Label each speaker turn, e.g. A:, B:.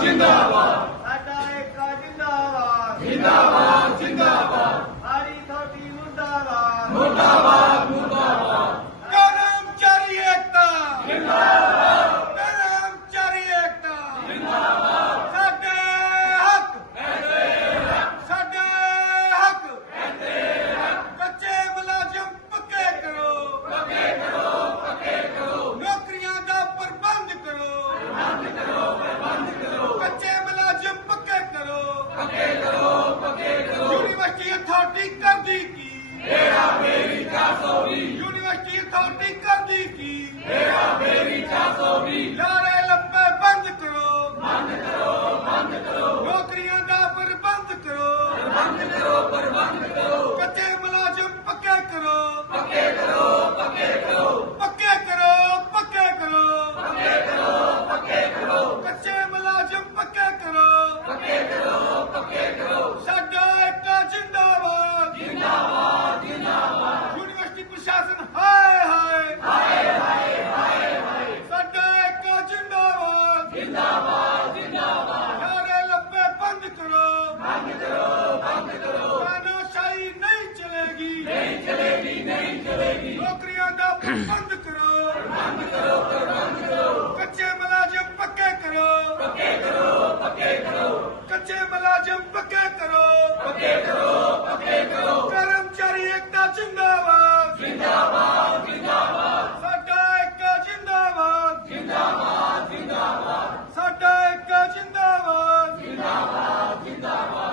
A: ਜਿੰਦਾਬਾਦ।
B: ਸਾਡਾ ਏਕਾ ਜਿੰਦਾਬਾਦ।
A: ਜਿੰਦਾਬਾਦ ਜਿੰਦਾਬਾਦ।
B: ਸਾਡੀ
A: ਥੋਟੀ ਮੁੰਦਾਬਾਦ ਮੁੰਦਾਬਾਦ बंद करो प्रबंध करो